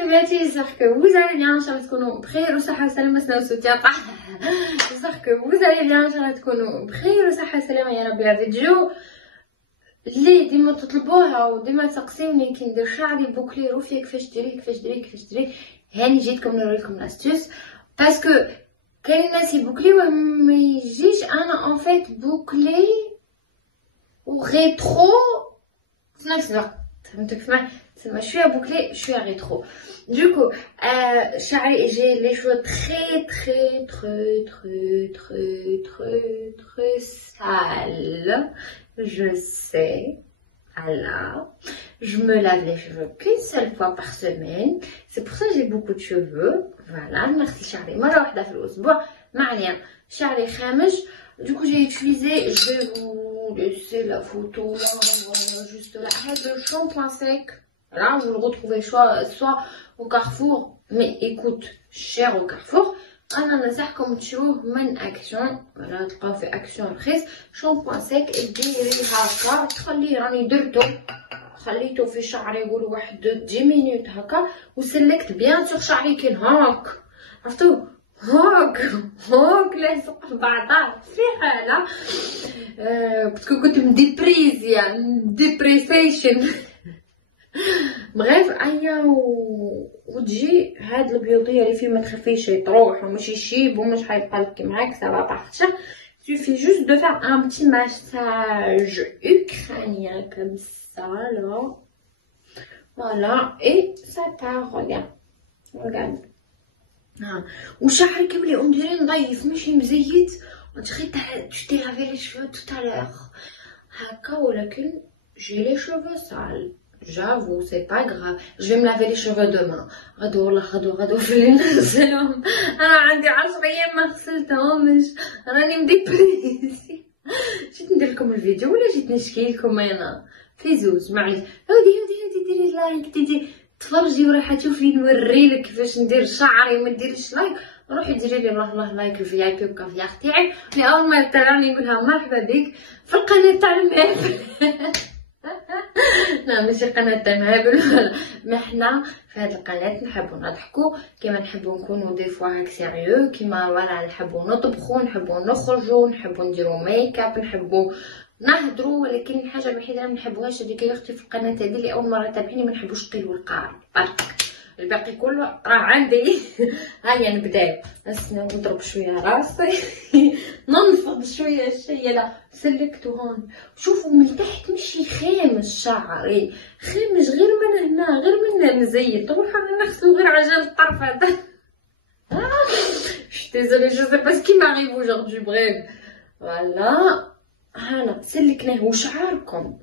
حبيباتي j'espère que vous allez bien ان شاء الله تكونوا بخير وصحه وسلامه سنوسوتيا j'espère que vous allez bien ان شاء الله تكونوا بخير وصحه وسلامه يا ربي. لا فيديو اللي ديما تطلبوها وديما تسقسيوني كي ندير شعري بوكلي روفي كيفاش ديري هاني جيتكم نوريكم لاستوس باسكو كاين ناس يبوكليو ما يجيش انا ان فيت بوكلي وغيترو في نفس الوقت. فهمتوا كيف تسمى شويه بوكلي شويه ريترو. دوكو شعري جي لي شو très sale. Je sais. Alors, je me lave les cheveux qu'une seule fois par semaine. C'est pour ça que j'ai beaucoup de cheveux. Voilà, merci شعري مرة واحدة في الأسبوع. ما علينا. شعري خامج. Du coup, j'ai utilisé, je vais vous laisser la photo là, juste là. Le shampoing sec. Voilà, vous le retrouvez soit au Carrefour, mais écoute, cher au Carrefour. انا ننصحكم تشروه من اكسيون. ولا تلقاو في اكسيون رخيص. شامبوان سيك ديريه هكا تخليه راني درتو خليته في شعري يقولوا واحد 10 مينوت هكا وسلكت بيان سور شعري كان هاك عرفتو هاك لاصق في بعضها في حاله باسكو كنت مديبريزيا ديبريسيشن بغيف ايا وتجي هاد البيوضيه اللي فيه ما تخفيش يطروح وماشي يشيب ومش حيبقى لك معاك سافا بارتير. suffit juste de faire un petit massage ukrainien comme ça là, voilà, et ça part. regarde وشعرك يولي انديري نظيف ماشي مزيت. وتخي tu t'es lavé les cheveux tout à l'heure هكا ولكن j'ai les cheveux sales. J'avoue, c'est pas grave. Je vais me laver les cheveux demain. غدو في نغسلهم. انا عندي 10 ايام ما غسلتهمش راني مديبريسي. جيت ندير لكم الفيديو ولا جيت نشكي لكم انا في زوج. معليش هودي ديري لايك تيجي تفرجي وراح تشوفي نوريلك كيفاش ندير شعري وما ديريش لايك. روحي ديري لي الله لايك الفي اي بي وكافيار تاعي اللي اول ما تراني نقولها مرحبا بك في القناه تاع المهبل. لا ماشي قناه تاع المهبل ما حنا في هذه القناه نحبوا نضحكوا كيما نحبوا نكونوا دي فوا هاك سيريو كيما ولا نحبوا نطبخوا نحبوا نخرجوا نحبوا نديروا ميك اب نحبوا نهضروا. ولكن الحاجه الوحيده اللي ما نحبوهاش هذيك اللي اختي في القناه هذه اللي اول مره تابعيني ما نحبوش القيل والقال الباقي كله راه عندي. هيا نبداو بس نضرب شويه راسي ننفض شويه الشيء. لا سلكته هون شوفوا من تحت ماشي خامج شعري خامج غير من هنا غير من نزيت نروح نغسلو غير عجل الطرف هذا. je désolée je sais pas ce qui m'arrive aujourd'hui bref voilà. هنا سلكناه وشعركم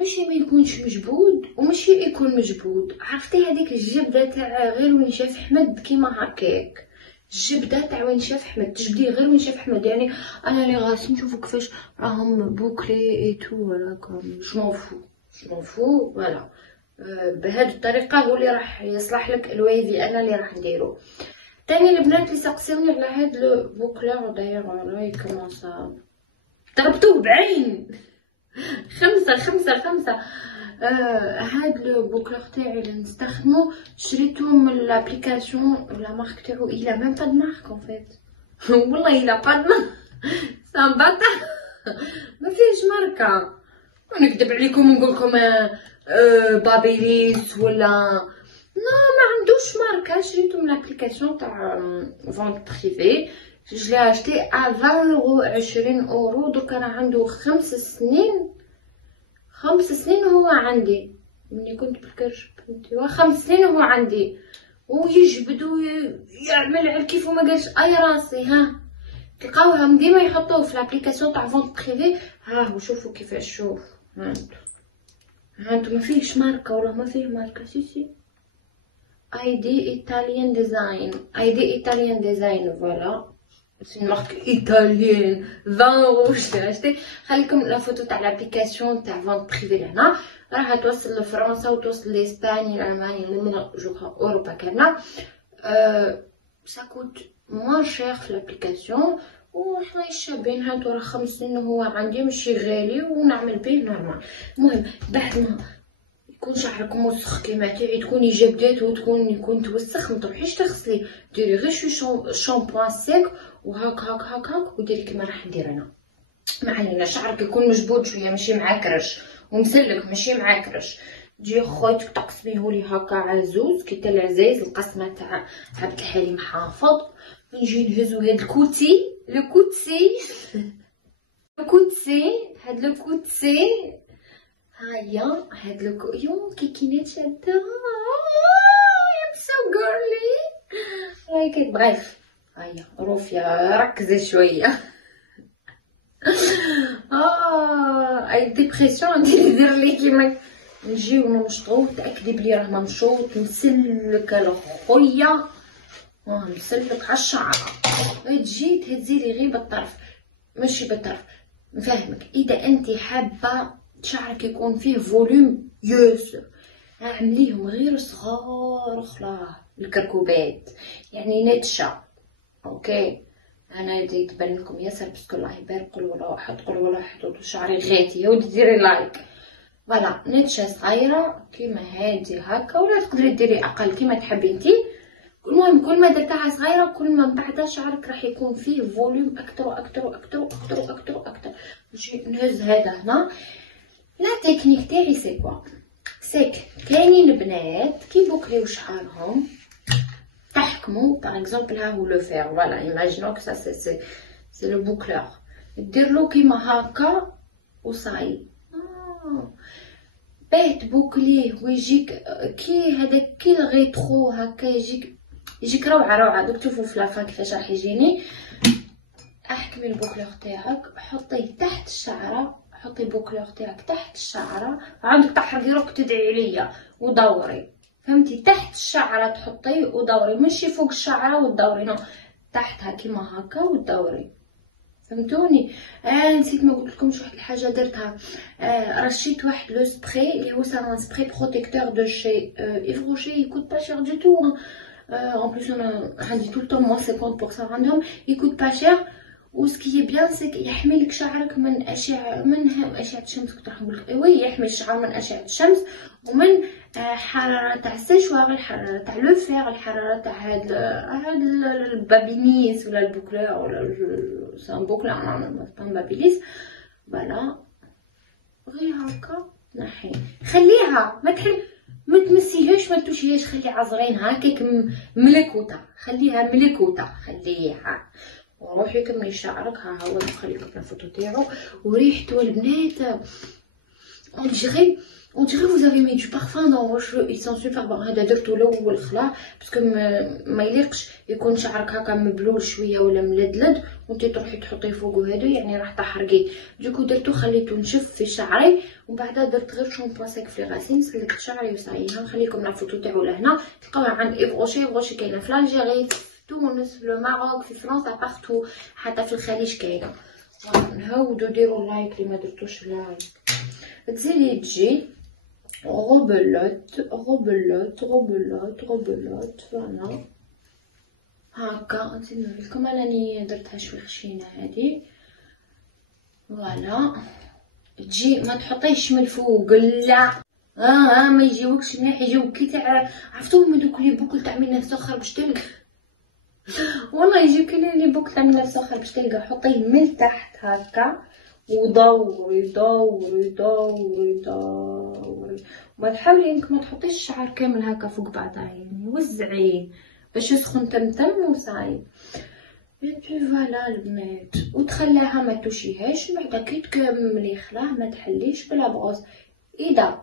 ماشي ما يكونش مجبود وماشي يكون مجبود. عرفتي هذيك الجبده تاع غير وين شاف احمد كيما هكاك الجبده تاع وين شاف احمد تجبديه غير وين شاف احمد. يعني انا لي غاسي نشوفوا كيفاش راهم بوكلي اي تو ولا كوم جو مون فو فوالا. بهذه الطريقه هو اللي راح يصلح لك الويفي انا اللي راح نديرو. تاني البنات اللي سقسيوني على هاد لو بوكلور داير ولا كومونسا ضربتوه بعين خمسة. هاد لو بوكلور تاعي اللي نستخدمو شريته من لابليكاسيون لا مارك تاعو إلا ميم با دو مارك اون فيت. والله إلا با دو مارك سامباطا ما فيهش ماركة. نكذب عليكم ونقول لكم بابيليس ولا لا ما عندوش ماركة. شريته من لابليكاسيون تاع فونت بريفي. je l'ai acheté à 20 €, 20 €. دوك انا عنده 5 سنين هو عندي مني كنت بالكرش فهمتي 5 سنين هو عندي ويجبد ويعمل على كيف وما قالش اي راسي. ها تلقاوهم ديما يحطوه في لابليكاسيون تاع فونت بريفي. ها وشوفوا كيفاش شوف هانتو ما فيهش ماركه ولا ما فيه ماركه سي ID Italian design فوالا c'est une marque italienne 20 €. je l'ai acheté. خليكم لا فوتو تاع لابليكاسيون تاع فونت بريفي لهنا راح توصل لفرنسا وتوصل لاسبانيا الالمانيا من جوها اوروبا كامله. ça coûte moins cher في لابليكاسيون وحنا شابين. هانتو راه 5 سنين هو عندي ماشي غالي ونعمل به نورمال. المهم بعد ما تكون شعرك موسخ كيما تاعي، تكوني جبدات يكون توسخ، ما تروحيش تغسلي، ديري غير شامبوان سيك وهاك هاك هاك هاك وديري كيما راح ندير انا. ما علينا، شعرك يكون مجبود شويه ماشي معكرش ومسلك ماشي معكرش، تجي خويتك تقسميهولي هكا عزوز كي تاع العزايز القسمه تاع عبد الحليم حافظ. نجي نهزو هاد الكوتي هاد الكوتي هيا هاد يو كيكينات شاده ام سو جيرلي لايك بريف. هيا روفيا ركزي شويه. اي ديبرسيون ندير لي كيما نجيو نمشطو، تاكدي بلي راه ممشوط مسلك الخويا، مسلك على الشعره. تجي تهزي لي غير بالطرف ماشي بالطرف، نفهمك. اذا انت حابه شعرك يكون فيه فوليوم ياسر اعمليهم غير صغار خلاه الكركوبات، يعني نتشا. اوكي انا بديت تبان لكم ياسر باسكو الله يبارك. قول ولا واحد قول ولا واحد شعري غاتي يا ودي ديري لايك. فوالا نتشا صغيره كيما هادي هكا، ولا تقدري ديري اقل كيما تحبي انتي. المهم كل ما درتها صغيره كل ما من بعد شعرك راح يكون فيه فوليوم اكثر واكثر واكثر واكثر واكثر واكثر. نجي نهز هذا هنا. لا تكنيك تاعي سي كوا سيك. كاينين البنات كيبوكليو شعرهم تحكموا باغ اكزومبل ها هو لو فير. فوالا ايماجينو كو سا سي لو بوكلور، ديرلو كيما هكا وصاي باه تبوكليه ويجيك كي هذاك كي الغيترو هكا، يجيك روعه. دوك تشوفوا في لافان كيفاش راح يجيني. احكمي البوكلور تاعك، حطيه تحت الشعره، حطي البوكلور تاعك تحت الشعره، عندك تحرقي روك تدعي عليا ودوري، فهمتي؟ تحت الشعره تحطيه ودوري، ماشي فوق الشعره وتدوري، نو تحتها كيما هكا وتدوري، فهمتوني؟ نسيت ما قلت لكمش واحد الحاجه درتها. رشيت واحد لو سبراي اللي هو سان سبراي بروتيكتور دو شي ايف روشي، يكوت با شير دو تو. en plus انا عندي tout le temps moins 50% عندهم، يكوت با شير. وسكي بيان سيك يحمي لك شعرك من اشعه الشمس. كنت راح نقول لك وي يحمي الشعر من اشعه الشمس ومن حراره تاع السيشوار، الحراره تاع لو فير، الحراره تاع هاد البابينيس ولا البوكلور ولا سان بوكلور ما بابيليس. فوالا غير هكا نحي، خليها ما تمسيهاش ما توشيهاش، خلي عزرين هكاك ملكوته، خليها ملكوته، خليها. وروحي كملي شعرك. ها هو نخليكم الفوتو تاعو وريحته البنات اون ديغي vous avez mis du parfum dans vos cheveux, ils sont super bons. هذا درتو الاول خلاه باسكو ما يليقش يكون شعرك هكا مبلول شويه ولا ملدلد وانتي تروحي تحطيه فوقو، هذا يعني راح تحرقيه. دوكو درتو خليته نشف في شعري ومن بعد درت غير شامبو سيك في راسي، سلكت شعري وصاي. نخليكم الفوتو تاعو لهنا، تلقاوها عند ايفروشي كاينه في الجزائر، تونس، في المغرب، في فرنسا، بارتو، حتى في الخليج كاينه. نهودو ديروا لايك اللي ما درتوش لايك. تزيدي تجي غبلوت فوالا هكا. نزيد نوريكم راني درتها شويه خشينه هادي. فوالا تجي ما تحطيش من الفوق، لا ما يجيوكش مليح، يجيوك كي تاع عرفتو هما دوك لي بوكل تاع من نفس اخر باش تلقى والله يجيك لي بوكل تاع من نفس اخر باش تلقى. حطيه من تحت هكا ودوري دوري دوري دوري، ما تحاولي انك ما تحطيش الشعر كامل هكا فوق بعضها، يعني وزعيه باش يسخن تمتم وصاي. فوالا البنات، وتخليها ما توشيهاش. بعدا كي تكملي خلاه ما تحليش بلا بغوص. اذا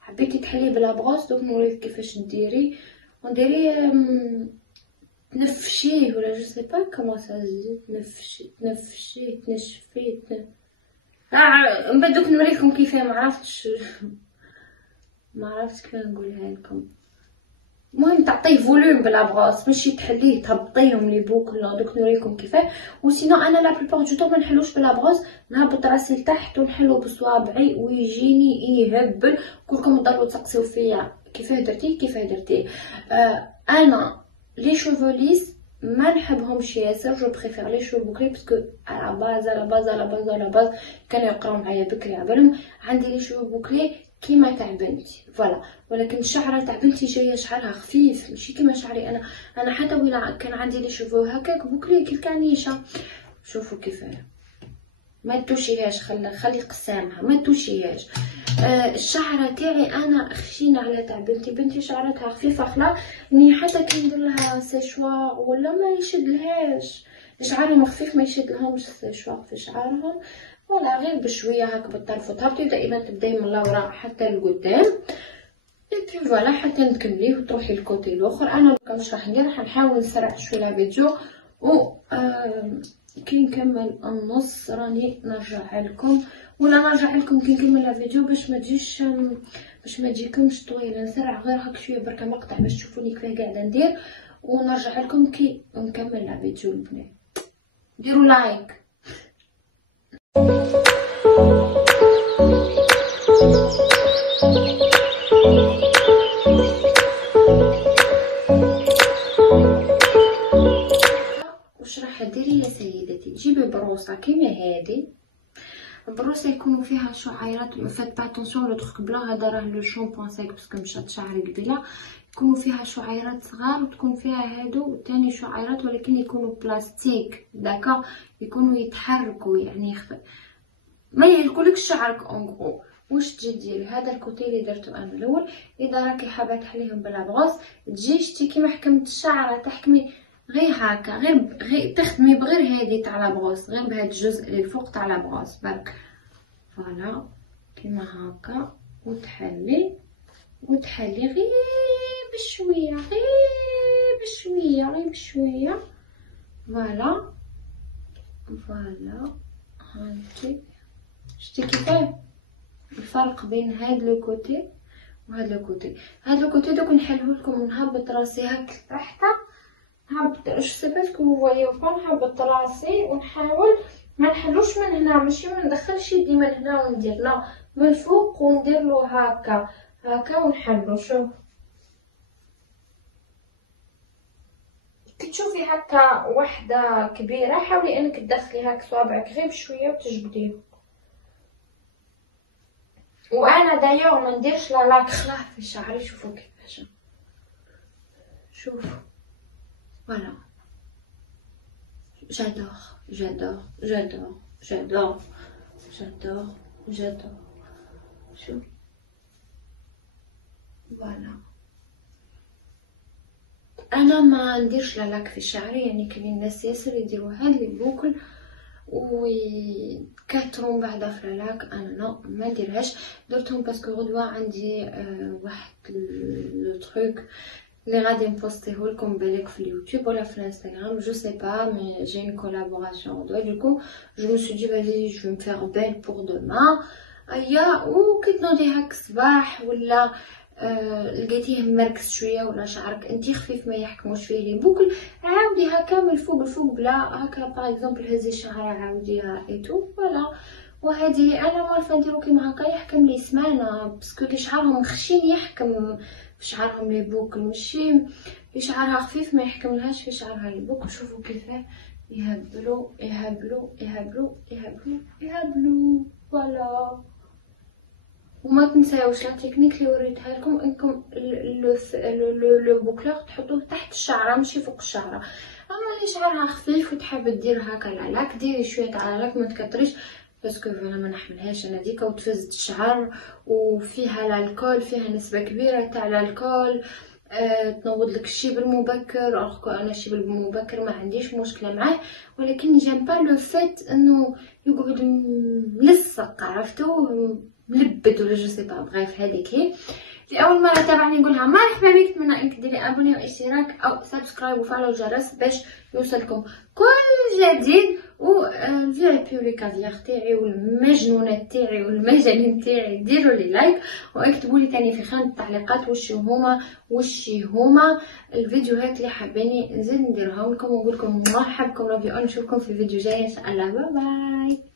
حبيتي تحلي بلا بغوص دوك نوريك كيفاش ديري. نديري تنفشيه ولا جو سي با كومون سا تنفشيه تنشفيه من بعد دوك نوريكم كيفاه. ما عرفتش كيف نقولها لكم. المهم تعطيه فوليوم بلا بغاص، ماشي تحليه تهبطيهم لي بوكل. دوك نوريكم كيفاه. وسينو انا لا بلوبار دو طون ما نحلوش بلا بغاص، نهبط راسي لتحت ونحلو بصوابعي ويجيني يهبل. كلكم تضلوا تسقسيو فيا كيفاه درتيه. انا لي شوفو ليس ما نحبهمش ياسر، جو بريفير لي شو بوكلي باسكو على باز كانوا يقراو معايا بكري عبالهم عندي لي شو بوكلي كيما تاع بنتي فوالا. ولكن الشعره تاع بنتي جايه شعرها خفيف ماشي كيما شعري انا حتى ولا كان عندي لي شوفو هكاك بوكلي كي الكانيشه. شوفوا كيفاه ما توشيهاش، خلي قسامها ما توشيهاش. الشعره تاعي انا خشينه على تاع بنتي شعرتها خفيفه خلا اني حتى كي ندير لها سيشوار ولا ما يشدلهاش. شعرهم خفيف ما يشدلهمش السيشوار في شعرهم ولا غير بشويه هكا بالطرف وتهبطي دائما تبداي من الوراء حتى لقدام اي فوالا حتى نكمليه وتروحي الكوتي الاخر. انا واش راح ندير، راح نحاول نسرع شويه الفيديو و كي نكمل النص راني نرجع لكم كي نكمل الفيديو باش ما تجيكمش طويله. نسرع غير هاك شويه بركه مقطع باش تشوفوني كيف قاعده ندير ونرجع لكم كي نكمل الفيديو. البنات ديروا لايك. واش راح ديري يا سيدتي؟ جيبي بروصه كيما هذه، البروصه يكونوا فيها شعيرات. فات با اتونسيون لو تروك بلا هذا راه لو شامبون سيك باسكو مشات شعري قبيله. يكونوا فيها شعيرات صغار وتكون فيها هادو تاني شعيرات ولكن يكونوا بلاستيك داكا، يكونوا يتحركوا يعني ما يهلكولكش شعرك. اونغرو واش تجي ديري هذا الكوتي اللي درته انا الاول. اذا راكي حابه تحليهم بلا بغوص تجي شتي كيما حكمت الشعره تحكمي غير هكا، غير تخدمي بغير هادي تاع لابغوص، غير بهاد الجزء اللي الفوق تاع لابغوص برك فوالا كيما هكا وتحلي غير بشويه فوالا هانتي شتي كيفاه الفرق بين هاد لو كوتي وهاد لو كوتي. هاد لو كوتي دوك نحلوه لكم، نهبط راسي هاك تحت، نهبط جو سي با سكو فوايو با، نهبط راسي ونحاول ما نحلوش من هنا، ماشي ما ندخلش يدي من هنا وندير لا من الفوق وندير له هكا ونحلو. شوف كي تشوفي هكا وحده كبيره حاولي انك تدخلي هاك صوابعك غير بشويه وتجبديه. وانا دايوغ ما نديرش لا لاك خلاه في شعري. شوفوا كيفاش شوف فوالا j'adore شوف فوالا. انا ما نديرش لا لاك في شعري، يعني كاين الناس ياسر يديروا هاد لي بوكل ويكثروا بعدا في لاك. انا ما نديرهاش، درتهم باسكو غدوه عندي واحد لو تروك اللي غادي نبوستيه لكم بالك في اليوتيوب ولا في الانستغرام جو سي با مي جي اون كولابوراسيون دوكو جو مي سو دي فالي جو مي فير بيل بور دومان ايا. وكي تنوضي هاك الصباح ولا لقيتيه مركز شويه ولا شعرك انتي خفيف ما يحكموش فيه لي بوكل، عاودي هكا من الفوق بلا هكا باغ اكزومبل هزي شعرها عاوديها ايتو فوالا. وهذه انا مالفه نديرو كيما هكا يحكم لي سمانه باسكو اللي شعرهم خشين يحكم في شعرهم لي بوكل، ماشي اللي شعرها خفيف ما يحكم لهاش في شعرها لي بوكل. شوفوا كيفاه يهبلوا فوالا. وما تنساوش لا تكنيك اللي وريتها لكم انكم لو بوكلور تحطوه تحت الشعره ماشي فوق الشعره. اما اللي شعرها خفيف وتحب دير هكا لاك ديري شويه تاع لاك ما تكتريش باسكو انا ما نحملهاش انا ديكا وتفزت الشعر وفيها الالكول، فيها نسبه كبيره تاع الالكول تنوض لك الشيب المبكر. انا الشيب المبكر ما عنديش مشكله معاه، ولكن جيم با لو فيت انه يقعد ملصق عرفتو ملبد ولا جو سي با بغيف. هذيك هي لاول مره تابعني نقولها مرحبا بك، نتمنى انك ديري ابوني واشتراك او سبسكرايب وفعلوا الجرس باش يوصلكم كل جديد. و الفي بي لي كافيار تاعي والمجنونات تاعي والمجانين تاعي ديروا لي لايك واكتبوا لي تاني في خانه التعليقات وش هما الفيديوهات اللي حابيني نزيد نديرهم لكم ونقول لكم مرحبا بكم. نشوفكم في فيديو جاي ان شاء الله. باي باي.